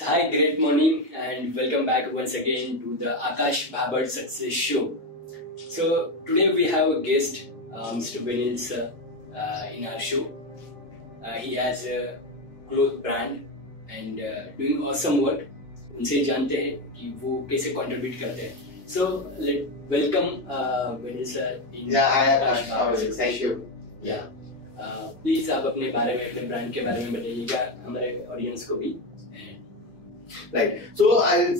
So hi, great morning and welcome back once again to the Akash Bhabad Success Show. So today we have a guest, Mr. Vinils, in our show. He has a cloth brand and doing awesome work. उनसे जानते हैं कि वो कैसे contribute करते हैं. So let welcome Vinils sir. Yeah, hi Akash. Thank you. Yeah. Please आप अपने बारे में अपने ब्रांड के बारे में बताइएगा हमारे ऑडियंस को भी. Right. So I'll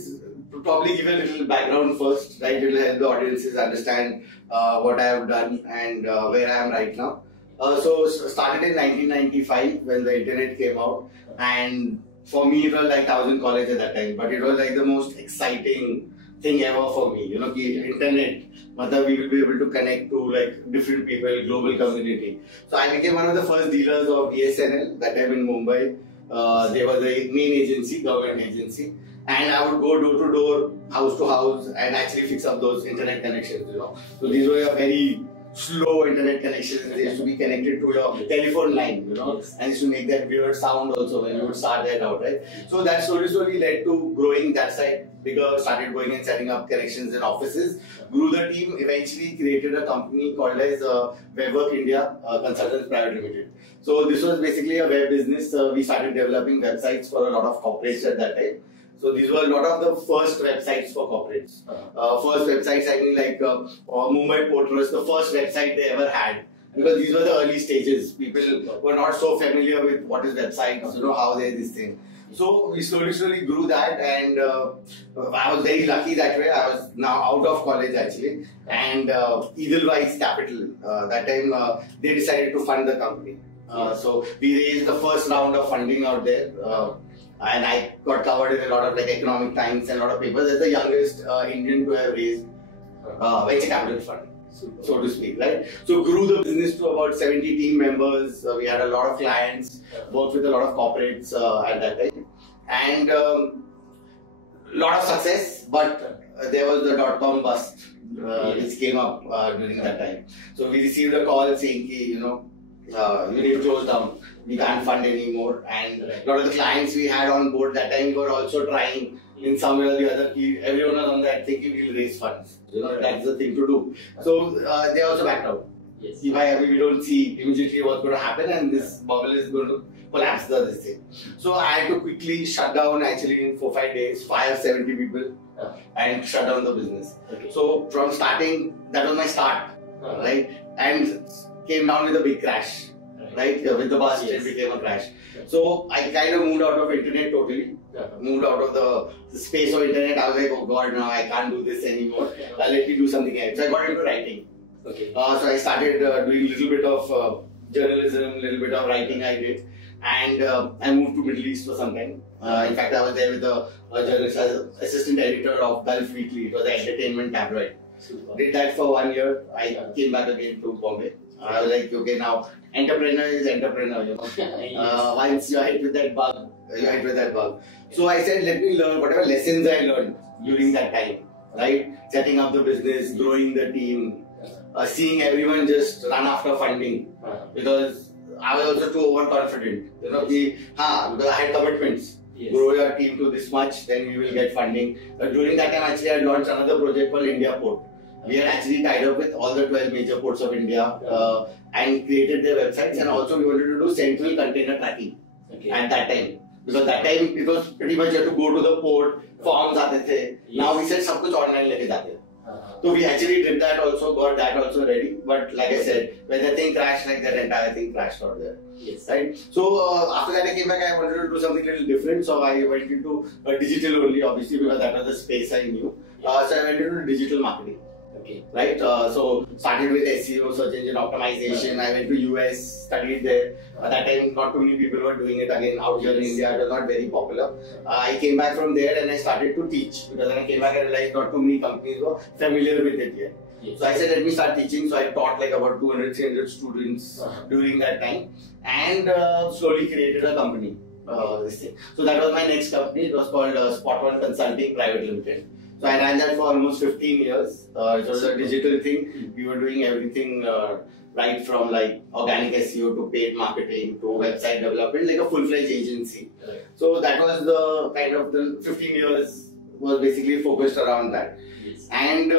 probably give a little background first. Right, it will help the audiences understand what I have done and where I am right now. So started in 1995 when the internet came out, and for me it was like I was in college at that time, but it was like the most exciting thing ever for me. You know, the internet. Matlab we will be able to connect to like different people, global community. So I became one of the first dealers of BSNL that time in Mumbai. They were the main agency, government agency, and I would go door to door, house to house, and actually fix up those internet connections. You know, so these were a very slow internet connections. They used to be connected to your telephone line, you know, and used to make that weird sound also when you would start that out, right? So that slowly led to growing that side bigger, started going and setting up connections in offices, grew the team, eventually created a company called as Webwork India Consultants Private Limited. So this was basically a web business. We started developing websites for a lot of corporates at that time. So these were a lot of the first websites for corporates. First websites, I mean like Mumbai Port was the first website they ever had. Because these were the early stages. People were not so familiar with what is websites, you know, how they this thing. So we slowly grew that, and I was very lucky that way. I was now out of college actually, and Edelweiss Capital, that time they decided to fund the company. So we raised the first round of funding out there. And I got covered in a lot of like Economic Times and a lot of papers as the youngest Indian to have raised venture capital fund, so to speak, right? So grew the business to about 70 team members. We had a lot of clients, worked with a lot of corporates at that time, and lot of success. But there was the dot-com bust which came up during that time. So we received a call saying, you know, you need to close down. We can't fund anymore, and a lot of the clients we had on board that time were also trying in some way or the other. Everyone was on that thinking we'll raise funds. You know, that's the thing to do. So they also backed out. Yes. We don't see immediately what's going to happen, and this bubble is going to collapse this thing. So I had to quickly shut down actually in 4-5 days, fire 70 people, and shut down the business. Okay. So from starting, that was my start, right? And came down with a big crash. Right, with the bust, it became a crash. So I kind of moved out of internet totally. Moved out of the space of internet. I was like, oh God, now I can't do this anymore. Let me do something else. So I got into writing. Okay. So I started doing a little bit of journalism, a little bit of writing I did, and I moved to Middle East for some time. In fact, I was there with a journalist as assistant editor of Gulf Weekly. It was an entertainment tabloid. Did that for 1 year. I came back again to Bombay. I was like, okay, now entrepreneur is entrepreneur, you know. Once you're hit with that bug, you're hit with that bug. So I said, let me learn whatever lessons I learned during that time, right? Setting up the business, growing the team, seeing everyone just run after funding. Because I was also too overconfident, you know, because I had commitments. Yes. Grow your team to this much, then we will get funding. But during that time, actually, I launched another project called India Port. We had actually tied up with all the 12 major ports of India and created their websites, and also we wanted to do central container tracking at that time. Because that time it was pretty much you had to go to the port, forms aate the. Now we said सब कुछ online लेके जाते. So we actually did that also, got that also ready. But like I said, when the thing crashed, like that entire thing crashed out there. Yes. Right. So after that I came back, I wanted to do something a little different. So I went into digital only, obviously, because that was the space I knew. So I went into digital marketing. Okay. Right, so started with SEO, search engine optimization. I went to US, studied there. That time, not too many people were doing it again out here in India. It was not very popular. I came back from there and I started to teach, because when I came back, I realized not too many companies were familiar with it yet. Yes. So I said, let me start teaching. So I taught like about 200-300 students during that time, and slowly created a company. This thing. So that was my next company. It was called Spot One Consulting Private Limited. So I ran that for almost 15 years. It was a digital thing. We were doing everything right from like organic SEO to paid marketing to website development, like a full-fledged agency. Right. So that was the kind of the 15 years was basically focused around that. Yes. And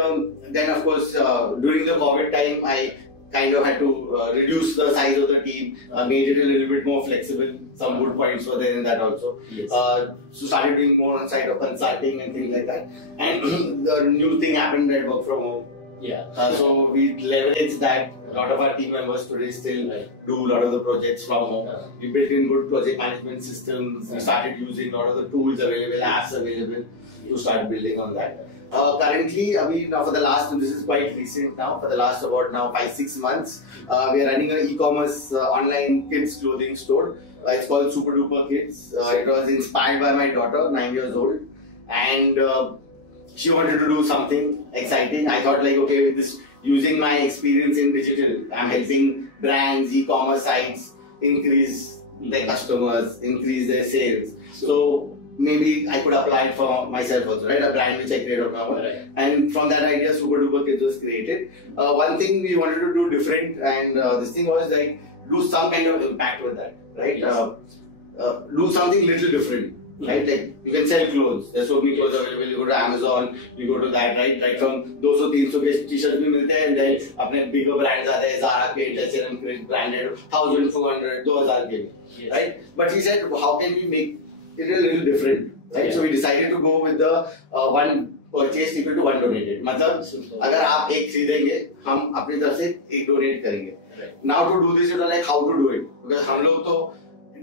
then of course during the COVID time, I kind of had to reduce the size of the team, made it a little bit more flexible. Some good points were there in that also. Yes. So started doing more on side of consulting and things like that. And the new thing happened that work from home. Yeah. So we leveraged that. A lot of our team members today still do a lot of the projects from home. We built in good project management systems. We started using a lot of the tools available, apps available to start building on that. Currently, I mean, now for the last, this is quite recent now, for the last about now 5-6 months, we are running an e-commerce online kids clothing store. It's called Super Duper Kids. It was inspired by my daughter, 9 years old, and she wanted to do something exciting. I thought like, okay, with this, using my experience in digital, I'm helping brands, e-commerce sites increase their customers, increase their sales. So maybe I could apply it for myself also, right? A brand which I created on my own. Right. And from that idea, Super Duper Kids was created. One thing we wanted to do different, and this thing was like, do some kind of impact with that, right? Yes. Do something little different, right? Like you can sell clothes. There's so many clothes available. You go to Amazon, you go to that, right? Right from 200-300 के t-shirts भी मिलते हैं, and then अपने bigger brands आते हैं, Zara के, H&M branded, 1,400, 2,000 के, Yes. right? But we said, how can we make it a little different, right? Yeah. So we decided to go with the one purchased equal to one donated. मतलब अगर आप एक खरीदेंगे, हम अपनी तरफ से एक donate करेंगे. Right. Now to do this, you know, like how to do it, because हम लोग तो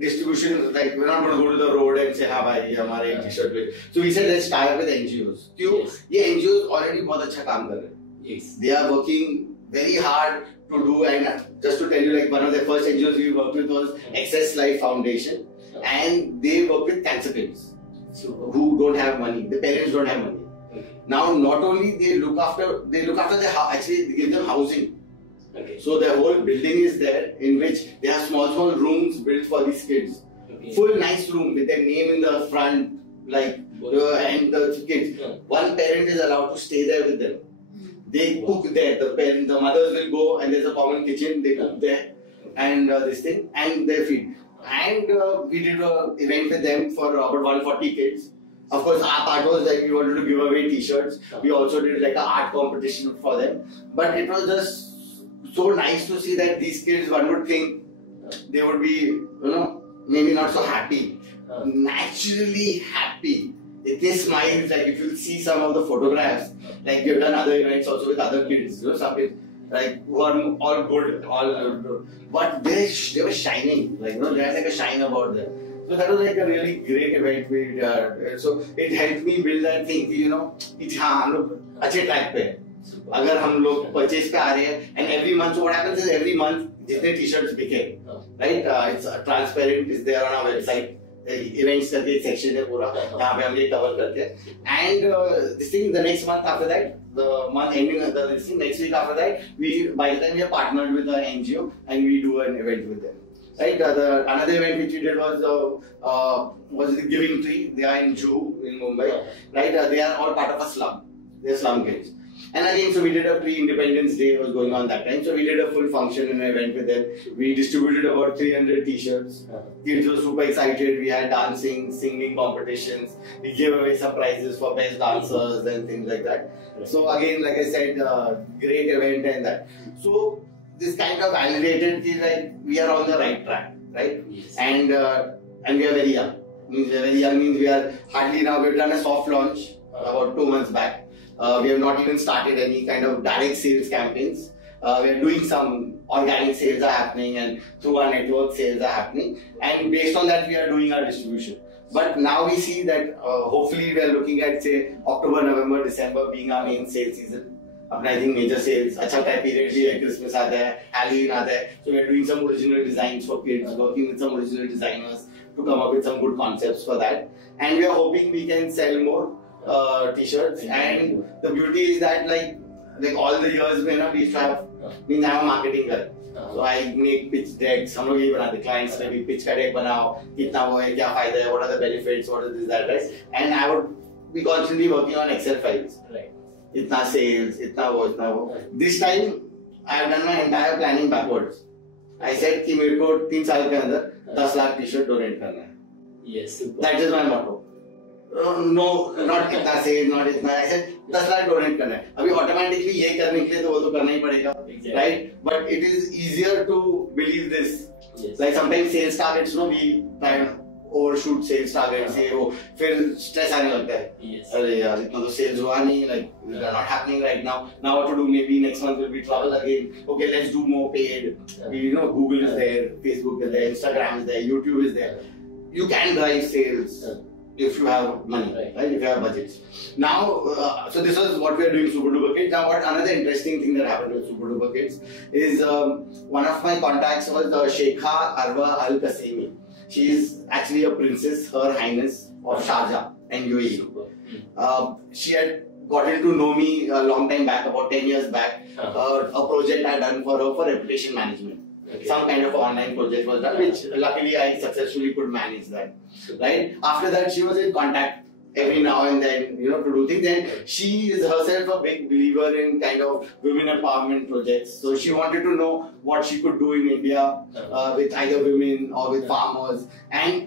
distribution, like we're not going to go to the road and say हाँ भाई ये हमारे एक t-shirt पे. So we said let's tie up with NGOs. क्यों? Yes. ये NGOs already बहुत अच्छा काम कर रहे हैं. Yes. They are working very hard to do, and just to tell you, like one of the first NGOs we worked with was Access Life Foundation, and they work with cancer kids who don't have money. The parents don't have money. Okay. Now, not only they look after their actually they give them housing. Okay. So their whole building is there, in which they have small rooms built for these kids. Okay. Full nice room with their name in the front, like and the kids. Yeah. One parent is allowed to stay there with them. They cook there. The mothers will go, and there's a common kitchen. They cook there, and this thing, and they feed. And we did an event with them for about 140 kids. Of course, our part was like we wanted to give away t-shirts. We also did like an art competition for them. But it was just so nice to see that these kids, one would think they would be, you know, maybe not so happy. Naturally happy. They smile. Like if you see some of the photographs, like we've done other events also with other kids, you know, some kids like who are all good, but they were shining, like you know, they had like a shine about them. So that was like a really great event we did. So it helped me build that thing, you know, हाँ हम लोग अच्छे track पे हैं. अगर हम लोग purchase पे आ रहे हैं, and every month, so what happens is every month जितने t-shirts बिके, right? It's transparent, is there on our website. Events करके एक section है पूरा, जहाँ पे हम ये cover करते हैं. And this thing, the next month after that, the month ending, this thing, next week after that, by the time we are partnered with the NGO and we do an event with them. Right. Another event which we did was the Giving Tree. They are in Juhu in Mumbai. Right. They are all part of a slum. They are slum kids. And again, so we did a pre-Independence Day was going on that time. So we did a full function and event with them. We distributed about 300 t-shirts. Kids were super excited. We had dancing, singing competitions. We gave away some prizes for best dancers and things like that. So again, like I said, great event and that. So this kind of validated is like we are on the right track, right? Yes. And we are very young. Means we are very young means we are hardly now. We've done a soft launch about 2 months back. We have not even started any kind of direct sales campaigns. We are doing some organic sales are happening, and through our network sales are happening. And based on that, we are doing our distribution. But now we see that hopefully we are looking at say October, November, December being our main sales season. I think major sales, अच्छा time period भी है, Christmas आता है, Halloween आता है. So we are doing some original designs for kids, working with some original designers to come up with some good concepts for that. And we are hoping we can sell more t-shirts. And the beauty is that like all the years we used to have, means I'm a marketing guy. So I make pitch decks. हम लोग ये बनाते clients ने भी pitch का deck बनाओ, कितना वो है, क्या फायदा है, what are the benefits, what is this, that, right? And I would be constantly working on Excel files. Right. इतना sales, इतना वो. This time I have done my entire planning backwards. I said कि मेरे को 3 साल के अंदर 10 lakh T-shirt donate करना है. Yes, super. That is my motto. No, not इतना sales, not इतना. I said 10 लाख डोनेट करना है. अभी automatically ये करने के लिए तो वो तो करना ही पड़ेगा, right? But it is easier to believe this. Yes. Like sometimes sales targets, no, we try and overshoot sales targets. ये वो फिर stress आने लगता है. Yes. अरे यार इतना तो sales हुआ नहीं, like they're not happening right now. Now what to do? Maybe next month will be trouble again. Okay, let's do more paid. You know, Google is there, Facebook is there, Instagram is there, YouTube is there. You can drive sales if you have money, right? If you have budgets. Now, so this was what we are doing Super Duper Kids. Now, what another interesting thing that happened with Super Duper Kids is one of my contacts was Sheikha Arwa Al Qasimi. She is actually a princess, Her Highness of Sharjah and UAE. She had gotten to know me a long time back, about 10 years back. A project I had done for her for reputation management. Okay. Some kind of online project was done, which luckily I successfully could manage that. Right? After that, she was in contact every now and then, you know, to do things. And she is herself a big believer in kind of women empowerment projects. So she wanted to know what she could do in India with either women or with farmers and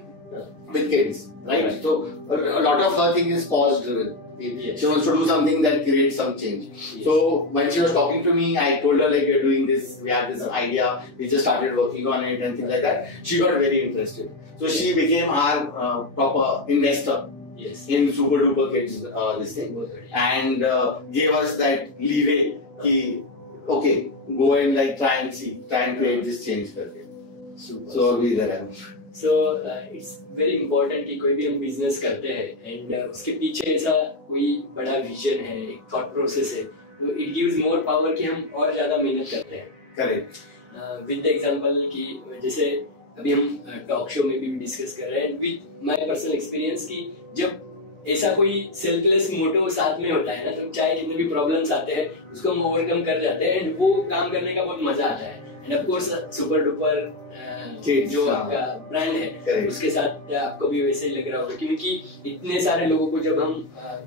with kids. Right? So a lot of her thing is cause driven. Yes. She wants to do something that creates some change. Yes. So when she was talking to me, I told her like we're doing this, we have this idea, we just started working on it and things like that. She got very interested. So she became our proper investor. Yes. In Super Duper Kids this thing, and gave us that leeway कि okay, go and like try and create this change करके. So अभी इधर है. So it's very important कि कोई भी हम business करते हैं and उसके पीछे ऐसा कोई बड़ा विजन है, एक थॉट प्रोसेस है, तो it gives more power कि हम और ज़्यादा मेहनत करते हैं. Correct. With the example कि जैसे अभी हम टॉक शो में भी डिस्कस कर रहे हैं विद माय पर्सनल एक्सपीरियंस कि जब ऐसा कोई सेल्फलेस मोटो साथ में होता है ना, तो चाहे जितने भी प्रॉब्लम्स आते हैं उसको हम ओवरकम कर जाते हैं एंड वो काम करने का बहुत मजा आता है. End of course super duper जो आपका ब्रांड है उसके साथ आपको भी वैसे ही लग रहा होगा, क्योंकि इतने सारे लोगों को जब हम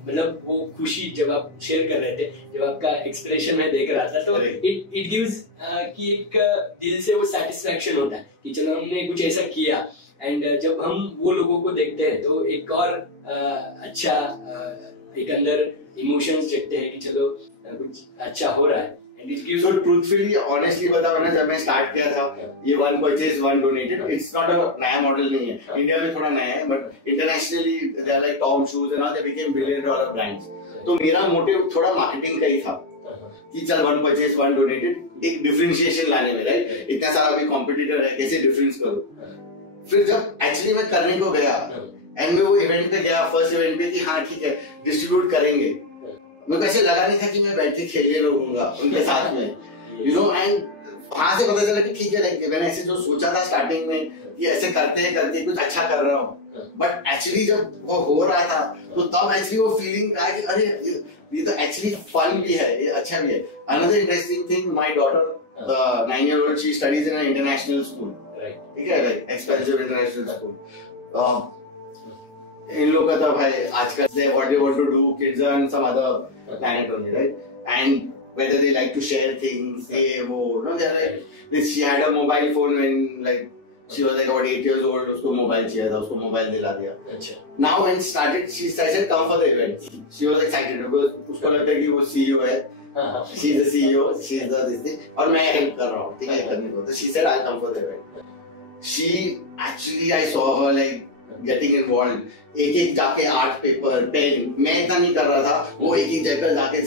मतलब वो खुशी जब आप शेयर कर रहे थे, जब आपका एक्सप्रेशन मैं देख रहा था, तो इट गिव्स कि एक दिल से वो सेटिस्फैक्शन होता है कि चलो हमने कुछ ऐसा किया. एंड जब हम वो लोगों को देखते हैं तो एक और अच्छा एक अंदर इमोशंस जगते हैं कि चलो कुछ अच्छा हो रहा है. So truthfully, honestly बताओ ना, जब मैं स्टार्ट किया था ये one purchase one donated, it's not a नया मॉडल नहीं है. इंडिया में थोड़ा नया है, but internationally they are like Tom shoes and all, they became $1 billion brands. तो मेरा मोटिव थोड़ा मार्केटिंग का ही था कि चल one purchase one donated, एक डिफरेंशिएशन लाने में, राइट? इतना सारा भी कॉम्पिटिटर है, कैसे डिफरेंस करूं? फिर जब एक्चुअली मैं करने को गया एंड मैं वो इवेंट पे गया, फर्स्ट इवेंट पे कि हाँ ठीक है डिस्ट्रीब्यूट करेंगे, मेरे को ऐसे लगा नहीं था कि मैं बैठ के खेलने लगूंगा उनके साथ में, यू नो. एंड वहां से पता चला कि ठीक है, लाइक मैंने ऐसे जो सोचा था स्टार्टिंग में कि ऐसे करते कुछ अच्छा कर रहा हूँ, बट एक्चुअली जब वो हो रहा था तो तब एक्चुअली वो फीलिंग आई कि अरे ये तो एक्चुअली फन भी है, ये अच्छा भी है. Another interesting thing, my daughter 9-year-old, she studies in an international school, ठीक है, लाइक एक्सपेंसिव इंटरनेशनल स्कूल. इन लोग का तो भाई आजकल they what they want to do, kids are on some other planet only, right? And whether they like to share things, वो, no, they're like, she had a mobile phone when like she was like about 8 years old, उसको mobile चाहिए था, उसको mobile दिला दिया. अच्छा. Now when she started come for the event, she was excited because उसको लगता है कि वो CEO है, she's the CEO, she's the this thing, और मैं हेल्प कर रहा हूँ, ठीक है, करने को. So she said I'll come for the event. She actually, I saw her like getting involved. एक जाके आर्ट पेपर पेन, मैं इतना नहीं कर रहा था, वो एक जगह जाके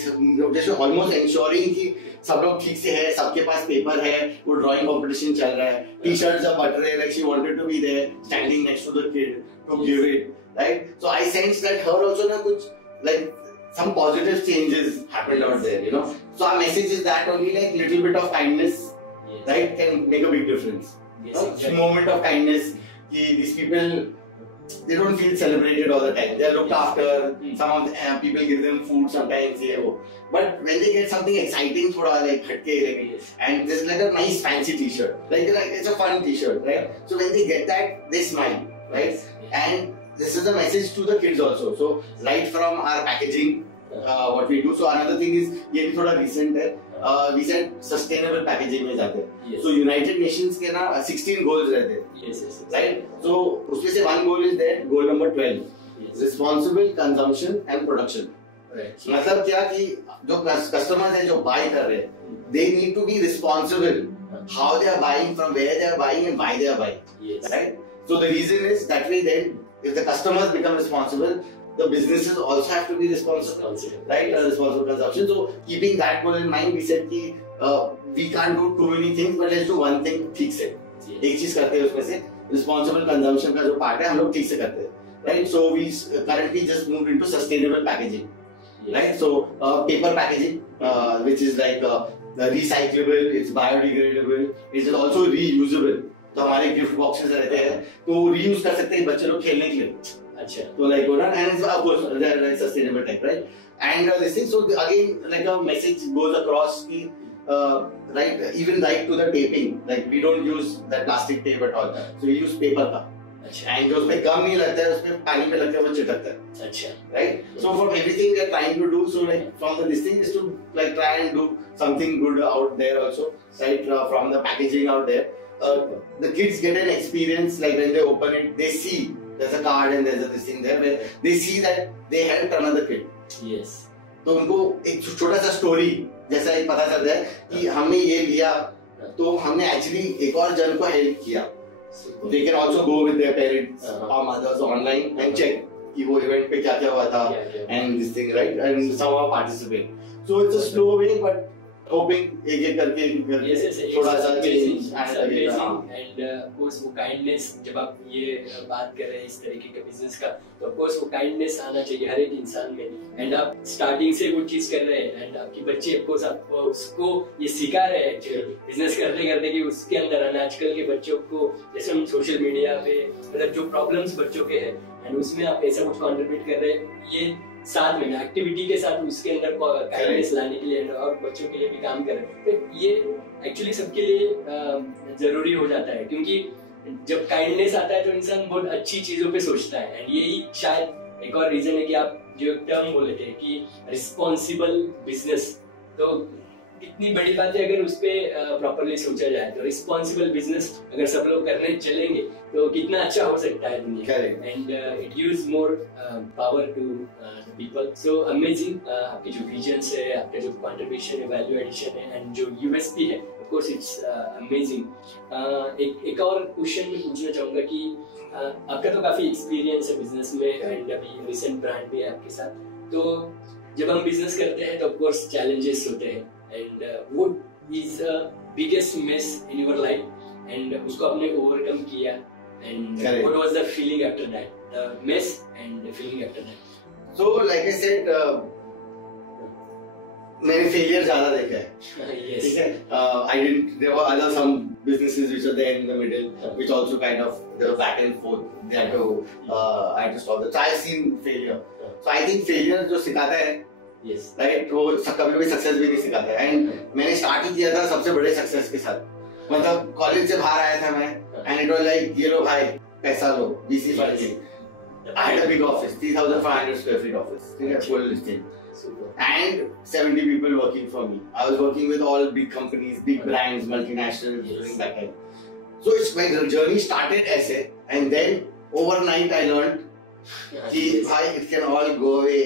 जैसे ऑलमोस्ट इंश्योरिंग कि सब लोग ठीक से है, सबके पास पेपर है, वो ड्राइंग कंपटीशन चल रहा है, टी शर्ट जब बट रहे, like she wanted to be there standing next to the kid to give it, right? So I sense that her also ना कुछ like some positive changes happened out there, you know. So our message is that only like little bit of kindness, right, can make a big difference. Exactly. Moment of kindness, these people, they don't feel celebrated all the time. They are looked after. Some of the people give them food sometimes, but when they get something exciting, thoda like hatke, and there's like a nice fancy T-shirt, like it's a fun T-shirt, right? So when they get that, they smile, right? And this is a message to the kids also. So right from our packaging, what we do. So another thing is, ये भी थोड़ा recent है. we said sustainable packaging में जाते हैं. Yes. So United Nations के ना 16 goals रहते हैं. Yes, yes, yes. Right? So उसमें से one goal is there, goal number 12. Yes. Responsible consumption and production. Right. मतलब क्या कि जो कस्टमर्स हैं जो बाय कर रहे हैं, they need to be responsible how they are buying, from where they are buying and why they are buying. Yes. Right? So the reason is that way then if the customers become responsible, the businesses also have to be responsible. Right? Responsible consumption. So keeping that goal in mind, we said कि we can't do too many things, but let's do one thing ठीक से. एक चीज करते हैं उसमें से responsible consumption का जो part है हम लोग ठीक से करते हैं. Right? So we currently just moved into sustainable packaging. Right? So paper packaging, which is like recyclable, it's biodegradable, it is also reusable. तो हमारे गिफ्ट बॉक्सेस रहते हैं तो रीयूज कर सकते हैं बच्चे लोग खेलने के लिए. अच्छा. तो like ना and of course they are like sustainable type, right? And this thing, so again like a message goes across कि right, even right to the taping, like we don't use that plastic tape at all, so we use paper का. अच्छा. And जो उसमें गम नहीं लगता है उसमें पानी पे लगता है वो चिपकता है. अच्छा. Right? So from everything we are trying to do, so like from the this thing is to like try and do something good out there also, right? From the packaging out there, the kids get an experience like when they open it, they see there's a card and there's a this thing there where they see that they helped another kid. Yes. तो उनको एक छोटा सा story जैसा एक पता चलता है कि हमने ये लिया तो हमने एक्चुअली एक और जन को हेल्प किया. They can also go with their parents or mothers online and check कि वो event पे क्या क्या हुआ था and this thing, right, and somehow participate. So it's a slow way but hoping एक एक करके थोड़ा सा change and of course वो kindness जब आप ये बात कर रहे हैं इस तरीके के बिजनेस का तो of course वो kindness आना चाहिए हर एक इंसान में. and आप स्टार्टिंग से वो चीज कर रहे हैं and आपके बच्चे of course आप उसको ये सिखा रहे हैं एक्चुअली बिजनेस करते करते कि उसके अंदर आना. आजकल के बच्चों को जैसे हम सोशल मीडिया पे मतलब जो प्रॉब्लम्स बच्चों के हैं एंड उसमें आप ऐसा कुछ कंट्रीब्यूट कर रहे हैं ये साथ में एक्टिविटी के साथ उसके अंदर काइंडनेस लाने के लिए और बच्चों के लिए भी काम कर रहे हैं. तो ये एक्चुअली सबके लिए जरूरी हो जाता है क्योंकि जब काइंडनेस आता है तो इंसान बहुत अच्छी चीजों पे सोचता है. एंड यही शायद एक और रीजन है कि आप जो टर्म बोले थे कि रिस्पॉन्सिबल बिजनेस, तो कितनी बड़ी बात है अगर उस पर प्रॉपरली सोचा जाए. तो रिस्पॉन्सिबल बिजनेस अगर सब लोग करने चलेंगे तो कितना अच्छा हो सकता है दुनिया. And it gives more power to the people. So amazing आपके जो विजन्स है, आपका जो कंट्रीब्यूशन है, वैल्यू एडिशन है एंड जो यूएसपी है, ऑफ कोर्स इट्स अमेजिंग. एक और क्वेश्चन मैं पूछना चाहूंगा कि आपका तो काफी एक्सपीरियंस है बिजनेस में एंड अभी रिसेंट ब्रांड भी है आपके साथ. तो जब हम बिजनेस करते हैं तो ऑफ कोर्स चैलेंजेस होते हैं and what is the biggest mess in your life and उसको आपने overcome किया and what was the feeling after that, the mess and the feeling after that? So like I said मैंने failure ज़्यादा देखा है. Yes. ठीक है. I didn't, there were other some businesses which are there in the middle which also kind of they were back and forth. They had to I had to stop that. So I've seen failure. So I think failure जो सिखाता है Yes. Right, वो कभी भी success भी नहीं सिखाता है. एंड मैंने स्टार्ट ही किया था सबसे बड़े सक्सेस के साथ. मतलब कॉलेज से बाहर आया था मैं एंड इट वाज लाइक ये लो भाई पैसा लो BC funding. I had a big office 3500 square feet office. ठीक है, full listing and 70 people working for me. I was working with all big companies, big brands, multinationals during that time. So it's my journey started ऐसे and then overnight I learned कि भाई it can all go away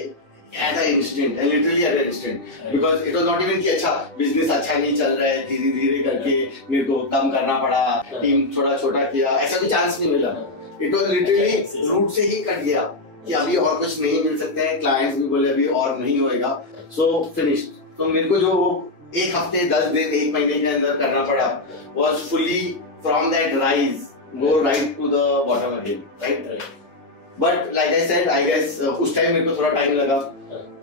at an instant, and literally at an instant, because it was not even कि अच्छा business अच्छा नहीं चल रहा है, धीरे धीरे करके मेरे को कम करना पड़ा, टीम थोड़ा छोटा किया, ऐसा भी चांस नहीं मिला. It was literally रूट से ही कट गया कि अभी और कुछ नहीं मिल सकते हैं. क्लाइंट्स भी बोले अभी और नहीं होएगा, so finished. तो मेरे को जो एक हफ्ते 10 दिन 1 महीने के अंदर करना पड़ा was fully from that rise go right to the bottom again, right? But like I said, I guess उस टाइम मेरे को थोड़ा टाइम लगा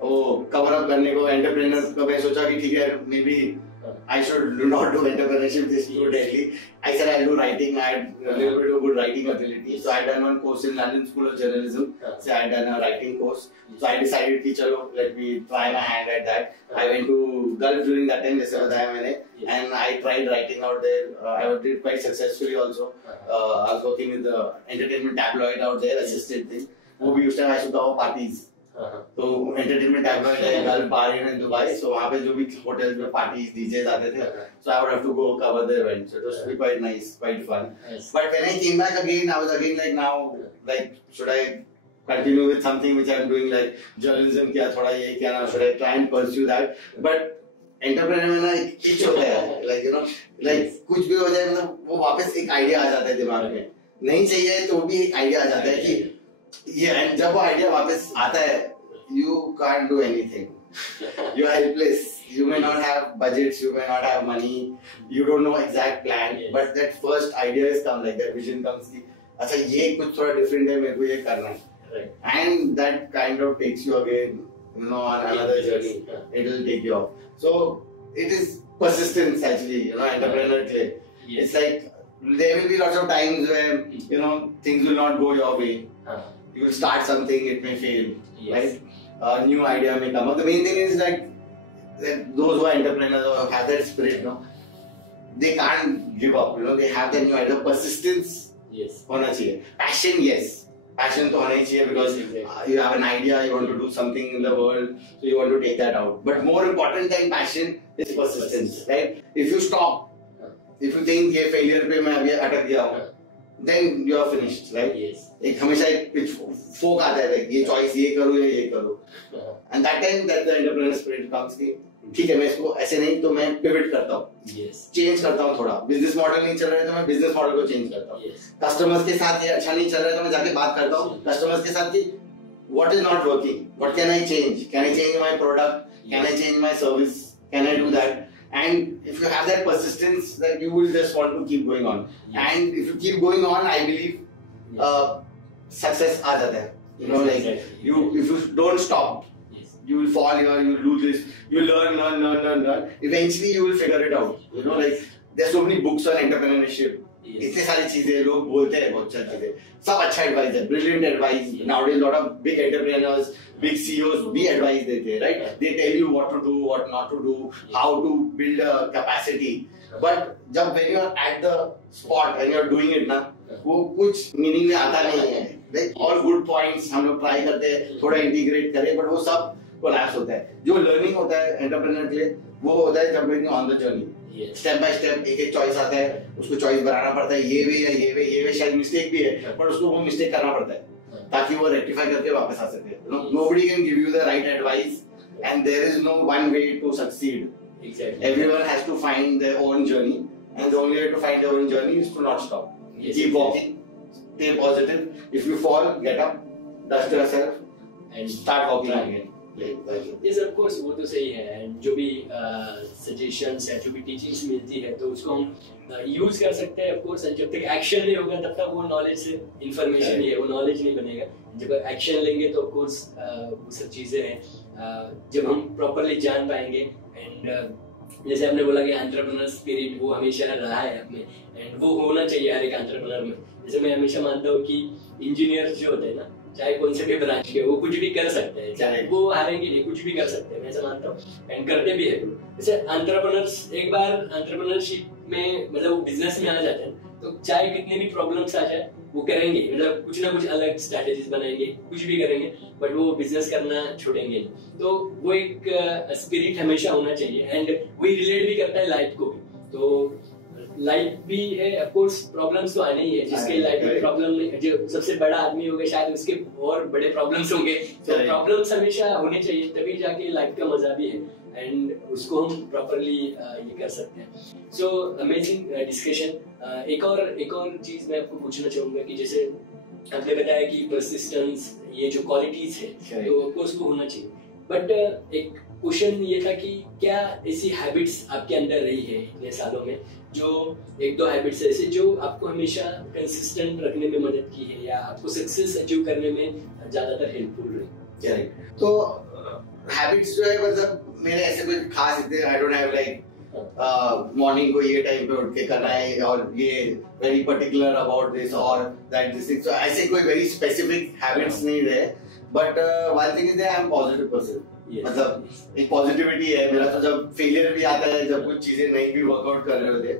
वो कवर अप करने को. एंटरप्रेन्योर का मैं सोचा कि ठीक है may be I should not do entrepreneurship this too deadly. I said I'll do writing. I had a little bit of good writing ability. So I had done one course in London School of Journalism. So I had done a writing course. So I decided कि चलो let me try my hand at that. I went to Gulf during that time, जैसे बताया मैंने, and I tried writing out there. I did quite successfully also. I was working with the entertainment tabloid out there, assistant thing. वो भी उस time I used to cover parties. तो entertainment type का gulf bar in Dubai, सो वहाँ पे जो भी hotels में पार्टीज डीजेस आते थे, so I would have to go cover the event. So it was quite nice, quite fun. But when I came back again, I was again like, now like should I continue with something which I'm doing, like journalism किया, थोड़ा ये किया ना, should I try and pursue that? But entrepreneur में ना एक etch होता है, like you know, like कुछ भी हो जाए, मतलब वो वापस एक आइडिया आ जाता है दिमाग में, नहीं चाहिए तो भी एक आइडिया आ जाता है कि ये, जब वो आइडिया वापस आता है, you can't do anything, you are helpless, you may not have budgets, you may not have money, you don't know exact plan, but that first idea is come, like that vision comes कि अच्छा ये कुछ थोड़ा different है, मेरे को ये करना है, and that kind of takes you again, you know, on another journey. It will take you off. So it is persistence actually, you know, entrepreneur play. It's like there will be lots of times where, you know, things will not go your way. You will start something, it may fail, right? A new idea may come up. The main thing is like that those who are entrepreneurs or have that spirit, no, they can't give up. You know, they have that new idea. Persistence, होना चाहिए. Passion, yes. Passion तो होना ही चाहिए, because you have an idea, you want to do something in the world, so you want to take that out. But more important than passion is persistence, right? If you stop, if you think ये failure पे मैं अभी अटक गया हूँ, then you are finished, right? एक हमेशा एक फोक आता है, like ये choice ये करूँ या ये करूँ, and that time that the entrepreneur spirit comes कि ठीक है, मैं इसको ऐसे नहीं तो मैं पिवट करता हूँ, चेंज करता हूँ थोड़ा, बिजनेस मॉडल नहीं चल रहा है तो मैं बिजनेस मॉडल को चेंज करता हूँ, कस्टमर्स के साथ ये अच्छा नहीं चल रहा है तो मैं जाके बात करता हूँ कस्टमर्स के साथ कि what is not working, what can I change my product, can I change my service, can I do that? And if you have that persistence, that you will just want to keep going on, and if you keep going on, I believe success आ जाता है, you know, like if you don't stop, you will fall here, you will do this, you learn. Eventually, you will figure it out. You know, like there's so many books on entrepreneurship. इतने सारी चीजें लोग बोलते हैं, बहुत सारी चीजें, सब अच्छा एडवाइस है, brilliant advice. Nowadays, lot of big entrepreneurs, big CEOs भी advice देते हैं, right? They tell you what to do, what not to do, how to build a capacity. But जब when you are at the spot, when you are doing it ना, वो कुछ meaning में आता नहीं है. Like all good points हम लोग try करते हैं, थोड़ा integrate करें, but वो सब कोलैप्स होता है. जो लर्निंग होता है एंटरप्रेन्योर के लिए, वो होता है जब on the journey, step by step एक एक चॉइस आता है, उसको चॉइस बनाना पड़ता है, ये वे या ये वे शायद मिस्टेक भी है, पर उसको वो मिस्टेक करना पड़ता है ताकि वो रेक्टिफाई करके वापस आ सके. Nobody can give you the right advice and there is no one way to succeed. Everyone has to find their own journey, and the only way to find their own journey is to not stop. Keep walking, stay positive. If you fall, get up, dust yourself and start walking again. Yes, of course, वो तो सही है. And जो भी suggestions या जो भी teachings मिलती है तो उसको हम यूज कर सकते हैं. ऑफ कोर्स जब तक एक्शन नहीं होगा तब तक वो नॉलेज से इंफॉर्मेशन ही है, वो नॉलेज नहीं बनेगा. जब एक्शन लेंगे तो ऑफ कोर्स वो सब चीजें हैं जब हम प्रॉपर्ली जान पाएंगे. एंड जैसे आपने बोला कि एंटरप्रेन्योर स्पिरिट वो हमेशा रहा है अपने, एंड वो होना चाहिए हर एक एंटरप्रेन्योर में. जैसे मैं हमेशा मानता हूँ कि इंजीनियर जो होते हैं ना, चाहे कौन से भी ब्रांच के, वो कुछ भी कर सकते हैं, चाहे वो हारेंगे नहीं, कुछ भी कर सकते हैं, मैं ऐसा मानता हूँ, एंड करते भी है. जैसे एंटरप्रेन्योर्स एक बार एंटरप्रेन्योरशिप में मतलब वो बिजनेस में आ जाते हैं तो चाहे कितने भी प्रॉब्लम्स आ जाए वो करेंगे, मतलब कुछ ना कुछ अलग स्ट्रैटेजीज बनाएंगे, कुछ भी करेंगे, बट वो बिजनेस करना छोड़ेंगे. तो वो एक स्पिरिट हमेशा होना चाहिए, एंड वही रिलेट भी करता है लाइफ को भी. तो लाइफ भी है, ऑफ कोर्स प्रॉब्लम्स तो आने ही है. जिसके लाइफ में प्रॉब्लम नहीं, जो सबसे बड़ा आदमी होगा शायद उसके और बड़े प्रॉब्लम्स होंगे, तो प्रॉब्लम्स हमेशा होने चाहिए, तभी जाके लाइफ का मजा भी है, एंड उसको हम प्रॉपरली ये कर सकते हैं. So amazing discussion. एक और चीज मैं आपको पूछना चाहूंगा कि जैसे आपने बताया कि परसिस्टेंस, ये जो क्वालिटीज है तो ऑफ कोर्स वो होना चाहिए, बट एक क्वेश्चन ये था कि क्या ऐसी हैबिट्स आपके अंदर रही है इतने सालों में, जो एक दो हैबिट्स ऐसे जो आपको हमेशा कंसिस्टेंट रखने में मदद की है या आपको सक्सेस अचीव करने में ज्यादातर हेल्पफुल रही? तो हैबिट्स जो है, मतलब मेरे ऐसे कोई खास इतने, I don't have like morning को ये टाइम पे उठ के करना है और ये वेरी पर्टिकुलर अबाउट दिस और दैट दिस. सो ऐसे कोई वेरी स्पेसिफिक हैबिट्स नहीं रहे, but one thing is I am positive person. मतलब एक पॉजिटिविटी है मेरा. तो जब फेलियर भी आता है, जब कुछ चीजें नहीं भी वर्कआउट कर रहे होते,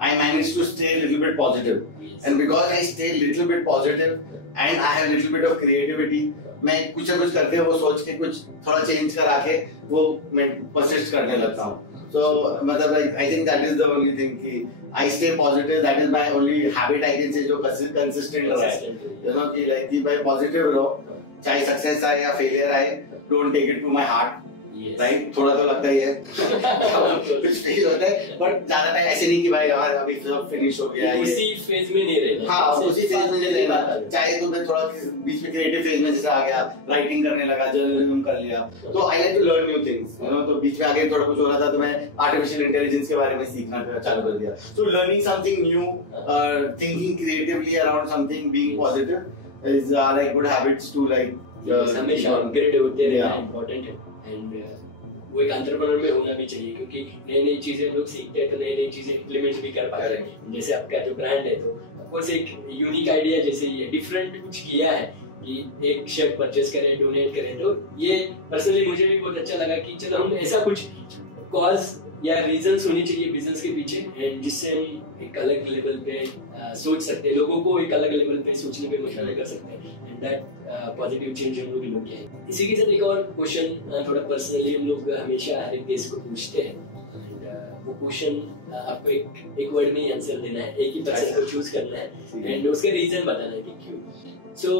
I managed to stay a little bit positive. Yes. And because I stay a little bit positive and I have a little bit of creativity, मैं कुछ ना कुछ करके वो सोच के कुछ थोड़ा चेंज करा के वो मैं परसिस्ट करने लगता हूँ. So मतलब like I think that is the only thing कि I stay positive. That is my only habit I can say जो consistent रहा है. You know कि like कि भाई positive रहो, चाहे सक्सेस आए या फेलियर आए, don't take it to my heart. Right, थोड़ा तो लगता ही है कुछ फील होता है, बट ज्यादा टाइम ऐसे नहीं कि भाई यार अभी सब फिनिश हो गया, उसी फेज में नहीं रहना. हाँ, उसी फेज में नहीं रहना. चाहे तो मैं थोड़ा बीच में क्रिएटिव फेज में जैसे आ गया, राइटिंग करने लगा, जर्नलिज्म कर लिया, तो I like to learn new things, you know. तो बीच में आगे थोड़ा कुछ हो रहा था तो मैं आर्टिफिशियल इंटेलिजेंस के बारे में सीखना चालू कर दिया. So learning something new, thinking creatively around something, being positive is like good habits to like हमेशा अपग्रेड होते रहना इम्पोर्टेंट है. एंड वो एक एंटरप्रेन्योर में होना भी चाहिए, क्योंकि नई नई चीजें हम लोग सीखते हैं तो नई नई चीजें इम्प्लीमेंट भी कर पाते हैं. जैसे आपका जो ब्रांड है, तो ऑफकोर्स एक यूनिक आइडिया जैसे ये डिफरेंट कुछ किया है कि एक शर्ट परचेस करें, डोनेट करें, तो ये पर्सनली मुझे भी बहुत अच्छा लगा कि चलो हम ऐसा कुछ कॉज या रीजंस होनी चाहिए बिजनेस के पीछे, एंड जिससे हम एक अलग लेवल पे सोच सकते हैं, लोगों को एक अलग लेवल पे सोचने पे मजबूर कर सकते हैं. एंड दैट पॉजिटिव चेंज हम लोग लोग हैं. इसी के साथ एक और क्वेश्चन थोड़ा पर्सनली हम लोग हमेशा हर एक गेस्ट को पूछते हैं. वो क्वेश्चन आपको एक वर्ड में ही आंसर देना है, एक ही पर्सन को चूज करना है एंड उसका रीजन बताना है कि क्यों. सो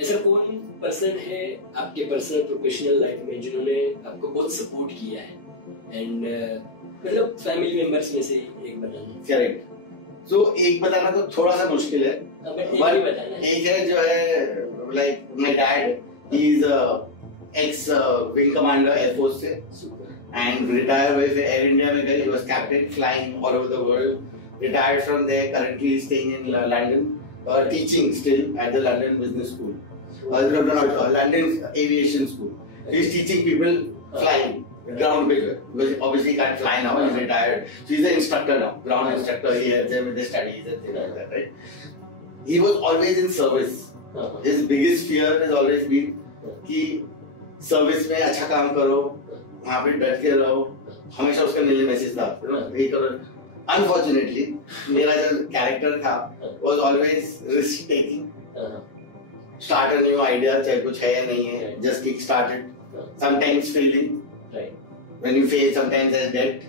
ऐसा कौन पर्सन है आपके पर्सनल प्रोफेशनल लाइफ में जिन्होंने आपको बहुत सपोर्ट किया है, एंड मतलब फैमिली मेंबर्स में से एक बताना. करेक्ट. सो एक बताना तो थोड़ा सा मुश्किल है, बट एक है जो है like my dad, he is x wing commander air force से, and retired with Air India में गए. He was captain flying all over the world. Retired from there, currently staying in London, teaching still at the London Business School. London Aviation School. He's teaching people flying, ground bigger. Because obviously he can't fly now, he's retired. So he's an instructor now, ground instructor. He helps them with their studies and things like that, right? He was always in service. His biggest fear has always been कि service में अच्छा काम करो, वहाँ पे डट के रहो. हमेशा उसका नीले मैसेज था, ये करो. अनफॉर्चुनेटली मेरा जो कैरेक्टर था was always risk taking. Start a new idea, चाहे कुछ है या नहीं है, just kick started. Sometimes failing, when you fail sometimes as debt.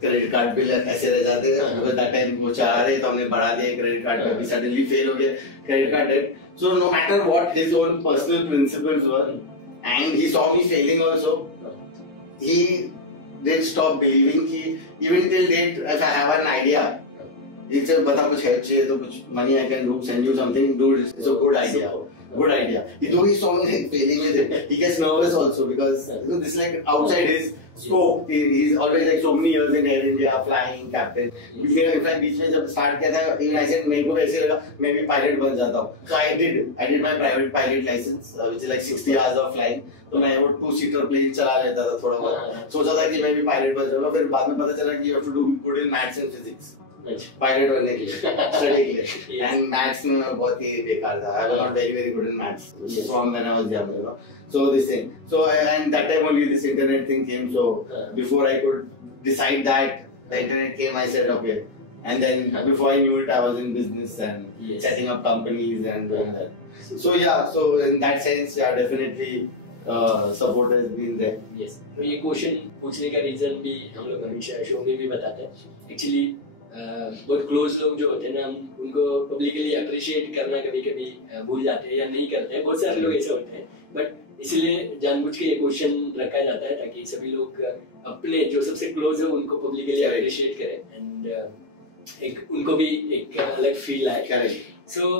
Credit card bill ऐसे रह जाते हैं, बिकॉज़ दैट टाइम वो चाह रहे तो हमने बढ़ा दिया क्रेडिट कार्ड पे, सडनली फेल हो गया credit card debt. So no matter what his own personal principles were, and he saw me failing also, he didn't stop believing कि even till date if I have an idea, he said बता कुछ help चाहिए तो कुछ money I can do, send you something, dude, it's a good idea. Good idea. Though he saw me like failing with it, he gets nervous also because you know, this is like outside his scope. He's always like so many years in Air India, flying captain. In fact, बीच में जब start किया था, even I said मेरे को ऐसे लगा मैं भी pilot बन जाता हूँ. So I did my private pilot license, which is like 60 hours of flying. तो मैं वो 2-seater plane चला लेता था थोड़ा बहुत. सोचा था कि मैं भी pilot बन जाऊँगा. फिर बाद में पता चला कि you have to do good in maths and physics. Pilot बनने के लिए, स्टडी के लिए. एंड मैथ्स में मैं बहुत ही बेकार था. I was not very good in maths. So when I was young, you know. So this thing, so and that time only this internet thing came. So before I could decide that the internet came, I said okay. And then before I knew it, I was in business and setting up companies and doing that. So yeah, so in that sense, yeah, definitely support has been there. Yes. तो ये question पूछने का reason भी हम लोग हमेशा show में भी बताते हैं. एक्चुअली बहुत क्लोज लोग जो होते हैं ना, हम उनको पब्लिकली अप्रिशिएट करना कभी कभी भूल जाते हैं या नहीं करते हैं. बहुत सारे लोग ऐसे होते हैं, बट इसलिए जानबूझ के ये क्वेश्चन रखा जाता है ताकि सभी लोग अपने जो सबसे क्लोज है उनको पब्लिकली अप्रिशिएट करें एंड एक उनको भी एक अलग फील आए. सो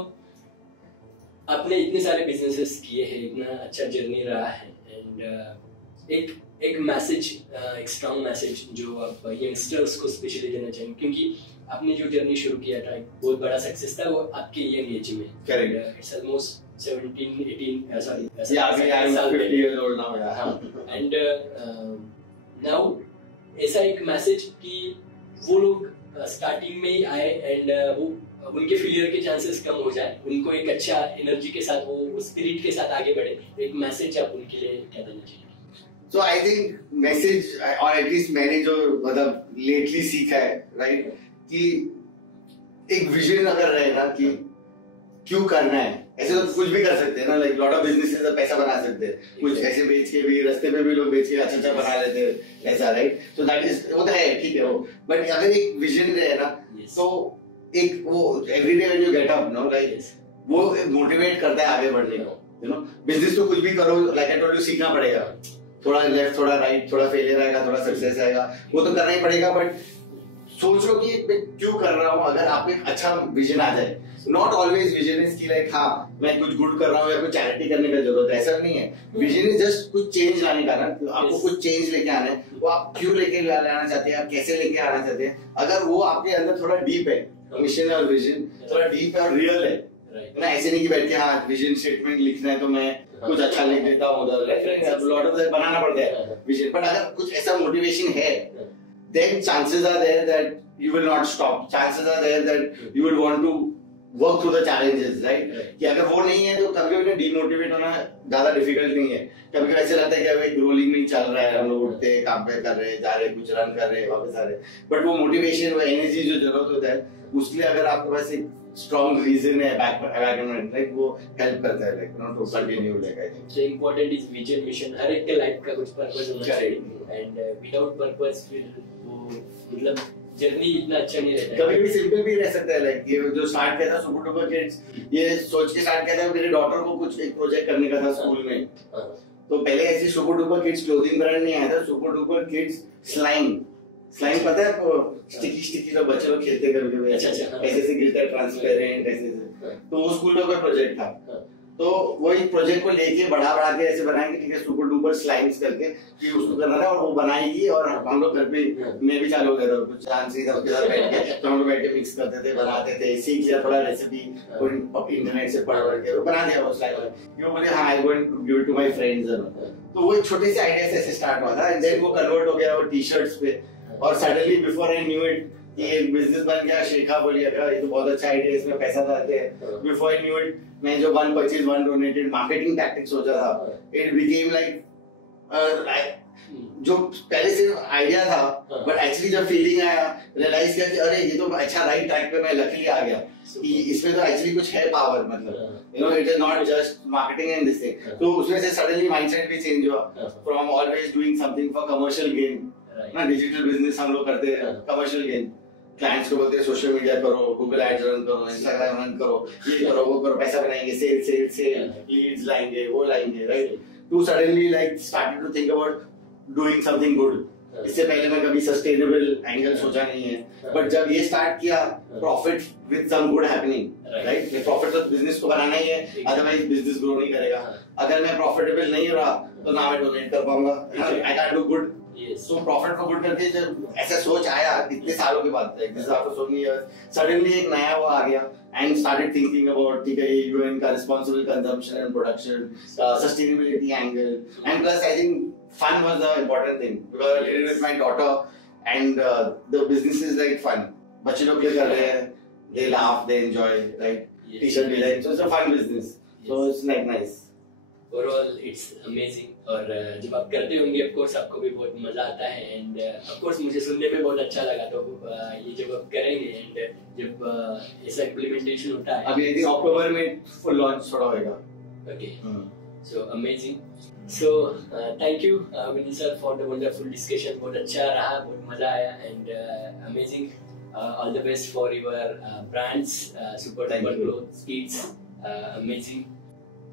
आपने इतने सारे बिजनेसेस किए हैं, इतना अच्छा जर्नी रहा है, एंड एक मैसेज, एक स्ट्रॉन्ग मैसेज जो आप यंगस्टर्स को स्पेशली देना चाहेंगे, क्योंकि आपने जो जर्नी शुरू किया था एक बहुत बड़ा सक्सेस था वो आपके यंग एज में. Correct. It's almost 17-18 sorry I am 50 years old now. या एंड नाउ ऐसा एक मैसेज कि वो लोग स्टार्टिंग में ही आए एंड वो उनके फेलियर के चांसेस कम हो जाए, उनको एक अच्छा एनर्जी के साथ वो स्पिरिट के साथ आगे बढ़े. एक मैसेज आप उनके लिए क्या देना चाहिए? So I think मैसेज और एटलीस्ट मैंने जो मतलब लेटली सीखा है राइट कि एक विजन अगर रहेगा कि क्यों करना है, ऐसे तो कुछ भी कर सकते हैं ना, लाइक लॉट ऑफ बिजनेसेस पैसा बना सकते हैं, कुछ ऐसे बेच के भी, रास्ते पे भी लोग बेच के अच्छा बना लेते हैं ऐसा राइट. तो दैट इज वो तो है ठीक है वो, बट अगर एक विजन रहे ना तो एक वो everyday when you get up know like वो मोटिवेट करता है आगे बढ़ने को. यू नो बिजनेस तो कुछ भी करो, लाइक आई टोल्ड यू, सीखना पड़ेगा, थोड़ा लेफ्ट थोड़ा राइट, थोड़ा फेलियर आएगा, थोड़ा सक्सेस आएगा, वो तो करना ही पड़ेगा. बट सोच लो कि मैं क्यों कर रहा हूँ. अगर आप एक अच्छा विजन आ जाए, नॉट ऑलवेज विजन इज की लाइक हाँ मैं कुछ गुड कर रहा हूँ या कुछ चैरिटी करने का जरूरत है, ऐसा नहीं है. विजन इज जस्ट कुछ चेंज लाने का ना, आपको कुछ चेंज लेके आना है. वो आप क्यों लेके आना चाहते हैं, आप कैसे लेके आना चाहते हैं, अगर वो आपके अंदर थोड़ा डीप है, मिशन और विजन थोड़ा डीप है और रियल है ना, ऐसे नहीं कि बैठ के हाँ विजन स्टेटमेंट लिखना है तो मैं कुछ अच्छा लिख देता हूँ उधर, लॉट ऑफ बनाना पड़ता है विजन. बट अगर कुछ ऐसा मोटिवेशन है, then chances are there that you will not stop. Chances are there that you will want to work through the challenges, right? कि अगर वो नहीं है तो कभी-कभी डीमोटिवेट होना ज्यादा डिफिकल्ट नहीं है. कभी-कभी ऐसे लगता है कि अभी रोलिंग नहीं चल रहा है, हम लोग उठते हैं, काम पे कर रहे हैं, जा रहे हैं, कुछ रन कर रहे हैं, वापस आ रहे हैं. बट वो मोटिवेशन, वो एनर्जी जो जरूरत होता है, उसके लिए अगर आपके पास एक स्ट्रॉन्ग रीजन है बैकग्राउंड, लाइक वो हेल्प करता है, like not to continue like I think. So important is vision, mission. हर एक के लाइफ का कुछ पर्पस होना चाहिए, and without purpose फिर वो मतलब जर्नी इतना अच्छा नहीं रहता. कभी भी सिंपल भी रह सकता है, लाइक ये जो स्टार्ट किया था सुपर डुपर किड्स, ये सोच के स्टार्ट किया था मेरे डॉटर को कुछ एक प्रोजेक्ट करने का था स्कूल में. तो पहले ऐसी super duper kids clothing brand नहीं आया था, सुपर डुपर किड्स स्लाइम पता है आपको, स्टिकी स्टिकी जो बच्चे लोग खेलते कभी ऐसे ऐसे गिरता है ट्रांसपेरेंट ऐसे. तो वो स्कूल में कोई प्रोजेक्ट था, तो वो एक प्रोजेक्ट को लेके बढ़ा के ऐसे बनाएंगे, ठीक है, सुपर डुपर स्लाइम्स करके कि उसको करना था, और वो बनाएगी. और हम लोग घर पे, मैं भी चालू हो गया था, कुछ चांस ही था उसके साथ बैठ के, तो हम लोग बैठ के मिक्स करते थे, बनाते थे, सीख लिया थोड़ा रेसिपी इंटरनेट से पढ़ के बना दिया वो स्लाइम. वो बोले हाँ I going to give it to my friends. तो वो एक छोटे से आइडिया से ऐसे स्टार्ट हुआ था, एंड देन वो कन्वर्ट हो गया वो टी-शर्ट्स पे, और suddenly before I knew it कि एक बिजनेस बन गया. शेखा बोलिए ये तो बहुत अच्छा आइडिया, इसमें पैसा डालते हैं. बिफोर आई न्यू इट मैं जो 1 purchase 1 donated मार्केटिंग टैक्टिक्स सोचा था, इट बिकेम लाइक जो पहले से आइडिया था, बट एक्चुअली जब फीलिंग आया, रियलाइज किया कि अरे ये तो अच्छा राइट ट्रैक पे मैं लकीली आ गया कि इसमें तो एक्चुअली कुछ है पावर, मतलब you know it is not just marketing and this thing. तो उसमें से सडनली माइंडसेट भी चेंज हुआ from always doing something for commercial gain ना. डिजिटल बिजनेस हम लोग करते हैं कमर्शियल गेन, क्लाइंट्स को बोलते हैं सोशल मीडिया करो, गूगल एड्स रन करो, इंस्टाग्राम रन करो, ये करो वो करो, पैसा बनाएंगे, सेल लीड्स लाएंगे, वो लाएंगे, right. To suddenly like started to think about doing something good. इससे पहले मैं कभी सस्टेनेबल एंगल सोचा नहीं है, बट जब ये स्टार्ट किया, profit with some good happening, right. मैं प्रॉफिट तो बिजनेस को बनाना ही है, अदरवाइज बिजनेस ग्रो नहीं करेगा. अगर मैं प्रॉफिटेबल नहीं रहा तो ना मैं डोनेट कर पाऊंगा, I can do good. So profit को गुड करके जब ऐसा सोच आया इतने सालों के बाद, सडनली एक नया वो आ गया, एंड स्टार्टेड थिंकिंग अबाउट ठीक है यूएन का responsible consumption and production, sustainability angle, and plus I think fun was the important thing because I did it with my daughter, and the business is like fun. बच्चे लोग क्या कर रहे हैं, they laugh, they enjoy, right? T-shirt design, so it's a fun business. So it's like nice. Overall, it's amazing. और जब आप करते होंगे of course आपको भी बहुत मजा आता है, and of course मुझे सुनने में बहुत अच्छा लगा. तो ये जब आप करेंगे and जब ऐसा implementation होता है, अभी I think अक्टूबर में full launch थोड़ा होएगा. Okay. So amazing. So thank you Vinil sir for the wonderful discussion. बहुत अच्छा रहा, बहुत मजा आया, and amazing. All the best for your brands, Super Duper Clothes Kids. Amazing.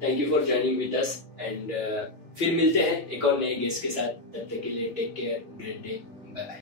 Thank you for joining with us, and फिर मिलते हैं एक और नए गेस्ट के साथ. तब तक के लिए take care, great day, bye bye.